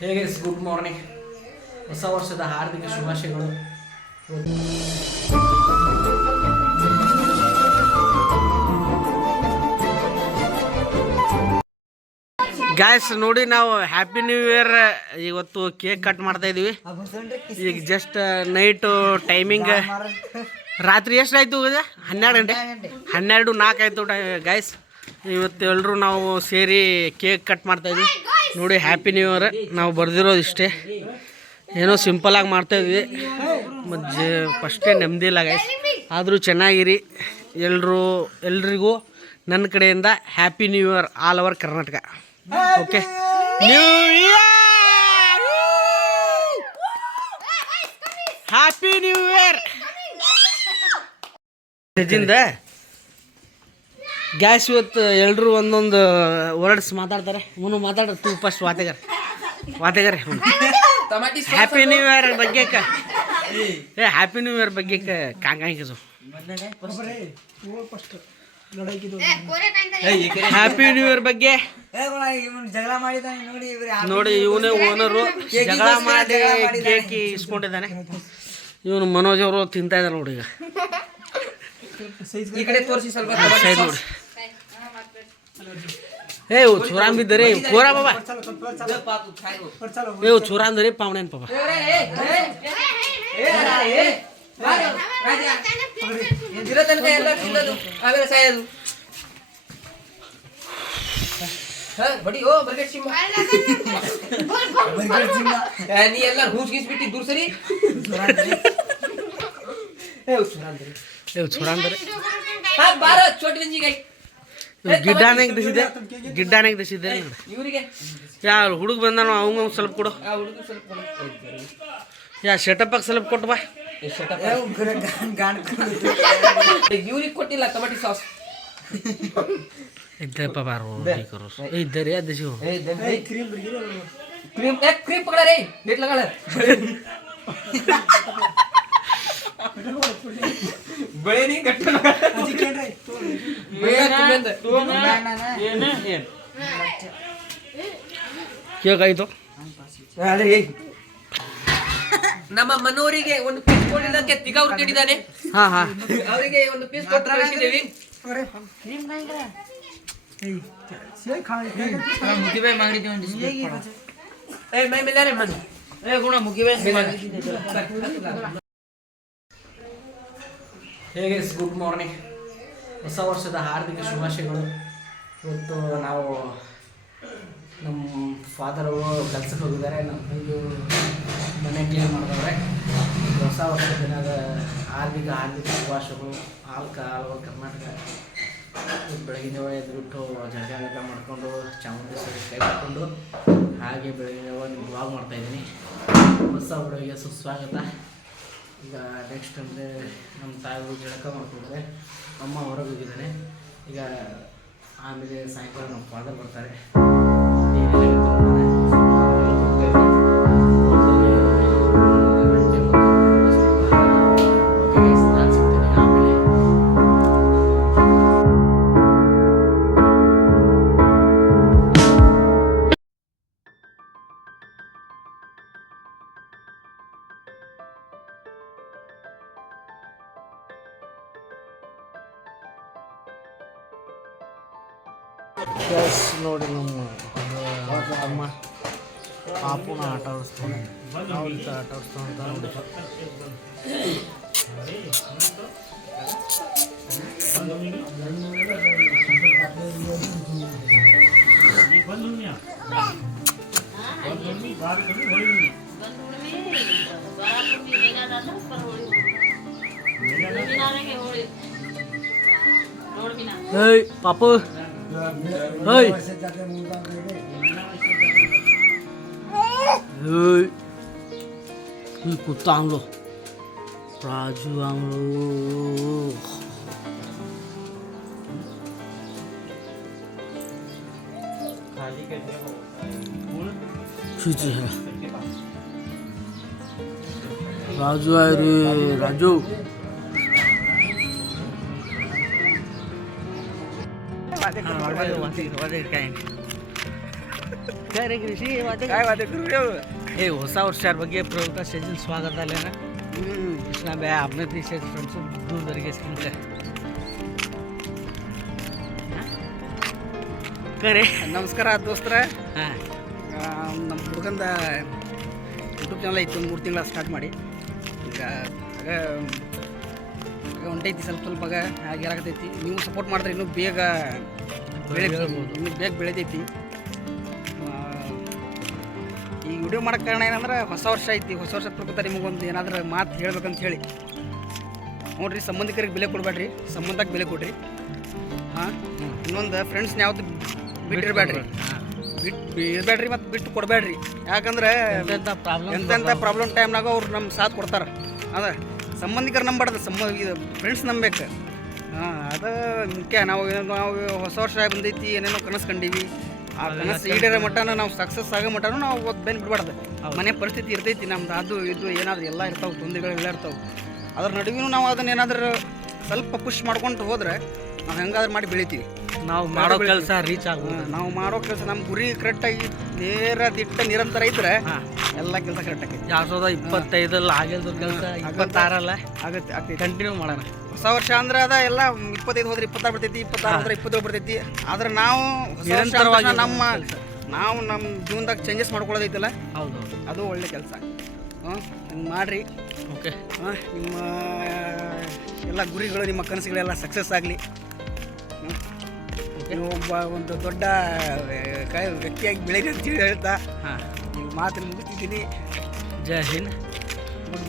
ಹೇಗೆ good morning? ಹೊಸ ವರ್ಷದ ಹಾರ್ದಿಕ ಶುಭಾಶಯಗಳು. ಗ್ಯಾಸ್ ನೋಡಿ ನಾವು ಹ್ಯಾಪಿ ನ್ಯೂ ಇಯರ್ ಇವತ್ತು ಕೇಕ್ ಕಟ್ ಮಾಡ್ತಾ ಇದೀವಿ. ಈಗ ಜಸ್ಟ್ ನೈಟು ಟೈಮಿಂಗ್ ರಾತ್ರಿ ಎಷ್ಟಾಯ್ತು ಹನ್ನೆರಡು ಗಂಟೆ? ಹನ್ನೆರಡು ನಾಲ್ಕು ಆಯಿತು ಗ್ಯಾಸ್ ಇವತ್ತು ಎಲ್ಲರೂ ನಾವು ಸೇರಿ ಕೇಕ್ ಕಟ್ ಮಾಡ್ತಾ ಇದ್ವಿ. ನೋಡಿ ಹ್ಯಾಪಿ ನ್ಯೂ ಇಯರ್ ನಾವು ಬರೆದಿರೋದು ಇಷ್ಟೇ. ಏನೋ ಸಿಂಪಲಾಗಿ ಮಾಡ್ತಾಯಿದ್ವಿ ಮತ್ತು ಫಸ್ಟೇ ನೆಮ್ಮದಿ ಇಲ್ಲ ಗೈಸ್ ಆದರೂ ಚೆನ್ನಾಗಿರಿ. ಎಲ್ಲರೂ ಎಲ್ರಿಗೂ ನನ್ನ ಕಡೆಯಿಂದ happy new year all over Karnataka. Okay new year happy new year guys ಇವತ್ತು ಎಲ್ಲರೂ ಒಂದೊಂದು ವರ್ಡ್ಸ್ ಮಾತಾಡ್ತಾರೆ. ಮುನು ಮಾತಾಡ್ರಿ ತೂ ಫಸ್ಟ್ ವಾತೆಗಾರ. ವಾತೆಗಾರ. ಹ್ಯಾಪಿ ನ್ಯೂ ಇಯರ್ ಬಗ್ಗೆ ಏ ಹ್ಯಾಪಿ ನ್ಯೂ ಇಯರ್ ಬಗ್ಗೆ ಕಾಂಗಾಂಗಿದು ಕಾಂಗಾಯಿಸು. ಹ್ಯಾಪಿ ನ್ಯೂ ಇಯರ್ ಬಗ್ಗೆ. ನೋಡಿ ಇವನೇ ಓನರು ಜಗಳ ಮಾಡಿ ಕೇಕ್ ಇಸ್ಕೊಂಡಿದ್ದಾನೆ. ಇವನು ಮನೋಜ್ ಅವರು ತಿಂತಾ ಇದ್ದಾರೆ ನೋಡಿ ಈಗ. ಈ ಕಡೆ ತೋರಿಸಿ ಸ್ವಲ್ಪ ಸೈಡ್ ನೋಡಿ. એ છોરામ બી દરે કોરા બાબા એ છોરામ દરે પાવણે ને પપ્પા છોરામ દરે છોરામ દરે બાર છોટી ગઈ ಬಡಿ ಓ ಬರ್ಗೆಟ್ ಸಿಂಹ ಏ, ನೀ ಎಲ್ಲ ಹೂಸ್ ಗೀಸ್ ಬಿಟ್ಟು ದೂರ ಸರಿ ಏ, ಉಸ್ ಸುರಾಂದ್ರಿ. ಏ ಇವು ಚೂರಾನ್ ದರಿ ಹಾ, ಬಾರ ಚೋಟಿ ಗಂಜಿಗೆ ಗಿಡ್ಡಾನಾಗ ದಸಿದ್ದೆ ಇವರಿಗೆ ಯಾ ಹುಡುಗ ಬಂದಾನು ಅವಂಗ ಒಂದ್ ಸ್ವಲ್ಪ ಕೊಡು ಆ ಹುಡುಗ ಸ್ವಲ್ಪ ಯಾ ಶೆಟಪ್ಪಾಗ ಸ್ವಲ್ಪ ಕೊಟ್ಟು ಬಾ ಇವ್ರಿಗೆ ಕೊಟ್ಟಿಲ್ಲ ಟೊಮೆಟೊ ಸಾಸ್ ಇದ್ದಪ್ಪ ಬಾರು ಇದ್ದರೆ ದಸಿ ಕ್ರೀಮ್ ಕ್ರೀಮ್ ಕ್ರೀಮ್ ಪಕಡ ರೇ ಲೇಟ್ ಲಗಾಳ. ಬಳಿ ಗಟ್ಟ ಕೇಕ್ ಆಯ್ತು ನಮ್ಮ ಮನೋರಿಗೆ ಒಂದು ಪೀಸ್ ಕೊಡಲಿಲ್ಲಕ್ಕೆ ತಿಗವ್ರು ಹಾ ಹಾ. ಅವರಿಗೆ ಒಂದು ಪೀಸ್ ಕೊಟ್ಟು ಕಳಿಸಿದ್ದೇವೆ. ಏ ಮೈ ಮೇಲೆ ಯಾರೇ ಮನ್ ಹೇಗೆ ಗುಡ್ ಮಾರ್ನಿಂಗ್. ಹೊಸ ವರ್ಷದ ಹಾರ್ದಿಕ ಶುಭಾಶಯಗಳು. ಇವತ್ತು ನಾವು ನಮ್ಮ ಫಾದರು ಕೆಲಸಕ್ಕೆ ಹೋಗಿದ್ದಾರೆ. ನಮ್ಮ ತಂಗಿ ಮನೆ ಕ್ಲೀನ್ ಮಾಡಿದವ್ರೆ. ಹೊಸ ವರ್ಷದ ದಿನದ ಹಾರ್ದಿಕ ಹಾರ್ದಿಕ ಶುಭಾಶಯಗಳು. ಆಲ್ಕ ಆಲ್ವ ಕರ್ನಾಟಕ. ಇವತ್ತು ಬೆಳಗಿನ ಎದ್ಬಿಟ್ಟು ಜಳಕ ಮಾಡಿಕೊಂಡು ಮಾಡಿಕೊಂಡು ಚಾಮುಂಡೇಶ್ವರಿ ಕೈ ಹಾಕ್ಕೊಂಡು ಹಾಗೆ ಬೆಳಗಿನ ಒಂದು ಬ್ಲಾಗ್ ಮಾಡ್ತಾಯಿದ್ದೀನಿ ಹೊಸ ಹುಡುಗಿಗೆ ಸುಸ್ವಾಗತ. ಈಗ ನೆಕ್ಸ್ಟ್ ಅಂದರೆ ನಮ್ಮ ತಾಯಿಗಳು ಜಳಕ ಮಾಡ್ಕೊಂಡ್ರೆ ಅಮ್ಮ ಹೊರಗೆ ಹೋಗಿದ್ದಾನೆ ಈಗ ಆಮೇಲೆ ಸಾಯಂಕಾಲ ನಮ್ಮ ಫಾದರ್ ಬರ್ತಾರೆ. ಎಸ್ ನೋಡಿ ನಮ್ಮ ಅಮ್ಮ ಪಾಪುನ ಆಟ ಆಡಿಸ್ತಾನೆ ನಾವು 어이. 어이. 이 꽃도 안로 라주 안로 그지 라주아이를 라주 आहे रे राजू काय ಖರೆ ಕೃಷಿ काय वाटते करू रे ಏ ಹೊಸ ವರ್ಷ ಬಗ್ಗೆ ಪ್ರಯುಕ್ತ ಸೆಜಿನ್ ಸ್ವಾಗತ ಅಲ್ಲೇನ ಕೃಷ್ಣ ಬೇ आपने पीछे फ्रेंड्स दूर तरीके से किनका ಕರೆ ನಮಸ್ಕಾರ ದೋಸ್ತರ ಹಾಂ ನಮ್ಮ ಹುಡುಗಂದ ಯೂಟ್ಯೂಬ್ ಚಾನಲ್ ಐತಿ ಒಂದು ಮೂರು ತಿಂಗಳ ಸ್ಟಾರ್ಟ್ ಮಾಡಿ ಈಗ ಆಗ ಆಗ ಹೊಂಟೈತಿ ಸ್ವಲ್ಪ ಸ್ವಲ್ಪ ಹಾಗೆ ಆಗತೈತಿ ನೀವು ಸಪೋರ್ಟ್ ಮಾಡಿದ್ರೆ ಇನ್ನೂ ಬೇಗ ಬೆಳೆ. ಇನ್ನೂ ಬೇಗ ಬೆಳೆದೈತಿ. ಈ ವಿಡಿಯೋ ಮಾಡೋ ಕಾರಣ ಏನಂದ್ರೆ ಹೊಸ ವರ್ಷ ಐತಿ. ಹೊಸ ವರ್ಷ ಪ್ರಕೃತ ನಿಮಗೊಂದು ಏನಾದರೂ ಮಾತು ಹೇಳ್ಬೇಕಂತ ಹೇಳಿ. ನೋಡ್ರಿ ಸಂಬಂಧಿಕರಿಗೆ ಬೆಲೆ ಕೊಡಬೇಡ್ರಿ. ಸಂಬಂಧಕ್ಕೆ ಬೆಲೆ ಕೊಡ್ರಿ. ಹಾಂ? ಇನ್ನೊಂದು ಫ್ರೆಂಡ್ಸ್ನ ಯಾವ್ದು ಬಿಟ್ಟಿರಬೇಡ್ರಿ ಬಿಟ್ಟು ಇರಬೇಡ್ರಿ ಮತ್ತು ಬಿಟ್ಟು ಕೊಡಬೇಡ್ರಿ. ಯಾಕಂದ್ರೆ ಎಂತೆಂಥ ಪ್ರಾಬ್ಲಮ್ ಟೈಮ್ನಾಗ ಅವ್ರು ನಮ್ಮ ಸಾಥ್ ಕೊಡ್ತಾರೆ. ಅದ? ಸಂಬಂಧಿಕರು ನಂಬಾರ್ದು ಸಂಬ ಇದು ಫ್ರೆಂಡ್ಸ್ ನಂಬಬೇಕು ಹಾಂ ಅದು ಮುಖ್ಯ. ನಾವು ನಾವು ಹೊಸ ವರ್ಷ ಬಂದೈತಿ ಏನೇನೋ ಕನಸು ಕಂಡೀವಿ. ಆ ಕನಸು ಈಡೇರೋ ಮಟ್ಟನ ನಾವು ಸಕ್ಸಸ್ ಆಗೋ ಮಟ್ಟನೂ ನಾವು ಒದ್ದು ಬೆನ್ ಬಿಡಬಾರ್ದು. ಮನೆ ಪರಿಸ್ಥಿತಿ ಇರ್ತೈತಿ ನಮ್ದು ಅದು ಇದು ಏನಾದರೂ ಎಲ್ಲ ಇರ್ತಾವೆ ತೊಂದರೆಗಳು ಎಲ್ಲ ಇರ್ತಾವೆ. ಅದ್ರ ನಡುವೆನೂ ನಾವು ಅದನ್ನ ಏನಾದರೂ ಸ್ವಲ್ಪ ಪುಷ್ ಮಾಡ್ಕೊಂಡು ಹೋದ್ರೆ ನಾವು ಹೆಂಗಾದ್ರೂ ಮಾಡಿ ಬೆಳಿತೀವಿ. ನಾವು ಮಾಡೋ ಕೆಲಸ ರೀಚ್ ಆಗ್ಬೋದು. ನಾವು ಮಾಡೋ ಕೆಲಸ ನಮ್ಮ ಗುರಿ ಕರೆಕ್ಟಾಗಿ ನೇರ ದಿಟ್ಟ ನಿರಂತರ ಇದ್ರೆ ಹಾಂ. ಎಲ್ಲ ಕೆಲಸ ಕರೆಕ್ಟ್ ಆಕೈತಿ. ಎರಡು ಸಾವಿರದ ಇಪ್ಪತ್ತೈದಲ್ಲಿ ಕೆಲಸ ಕೆಲಸ ಇಪ್ಪತ್ತಾರಲ್ಲ? ಆಗತ್ತೆ ಆಗ್ತೈತಿ. ಕಂಟಿನ್ಯೂ ಮಾಡೋಣ. ಹೊಸ ವರ್ಷ ಅಂದ್ರೆ ಅದ ಎಲ್ಲ ಇಪ್ಪತ್ತೈದು ಹೋದ್ರೆ ಇಪ್ಪತ್ತಾರು ಬರ್ತೈತಿ ಇಪ್ಪತ್ತಾರು ಹೋದ್ರೆ ಇಪ್ಪತ್ತೇಳು ಬರ್ತೈತಿ ಆದ್ರೆ ನಾವು ನಿರಂತರವಾಗಿ ನಮ್ಮ ನಾವು ನಮ್ಮ ಜೀವನದಾಗ ಚೇಂಜಸ್ ಮಾಡ್ಕೊಳ್ಳೋದೈತಲ್ಲ? ಹೌದು ಅದು ಒಳ್ಳೆ ಕೆಲಸ. ಹ್ಞೂ ಮಾಡಿರಿ. ಓಕೆ. ನಿಮ್ಮ ಎಲ್ಲ ಗುರಿಗಳು ನಿಮ್ಮ ಕನಸುಗಳೆಲ್ಲ ಸಕ್ಸಸ್ ಆಗಲಿ. ನೀವು ಒಬ್ಬ ಒಂದು ದೊಡ್ಡ ವ್ಯಕ್ತಿಯಾಗಿ ಬೆಳೀರಿ ಅಂತೇಳಿ ಹೇಳ್ತಾ ಹಾಂ. ಈ ಮಾತನ್ನು ಮುಗಿಸ್ತಿದ್ದೀನಿ. ಜೈ ಹಿಂದ್. Good bye.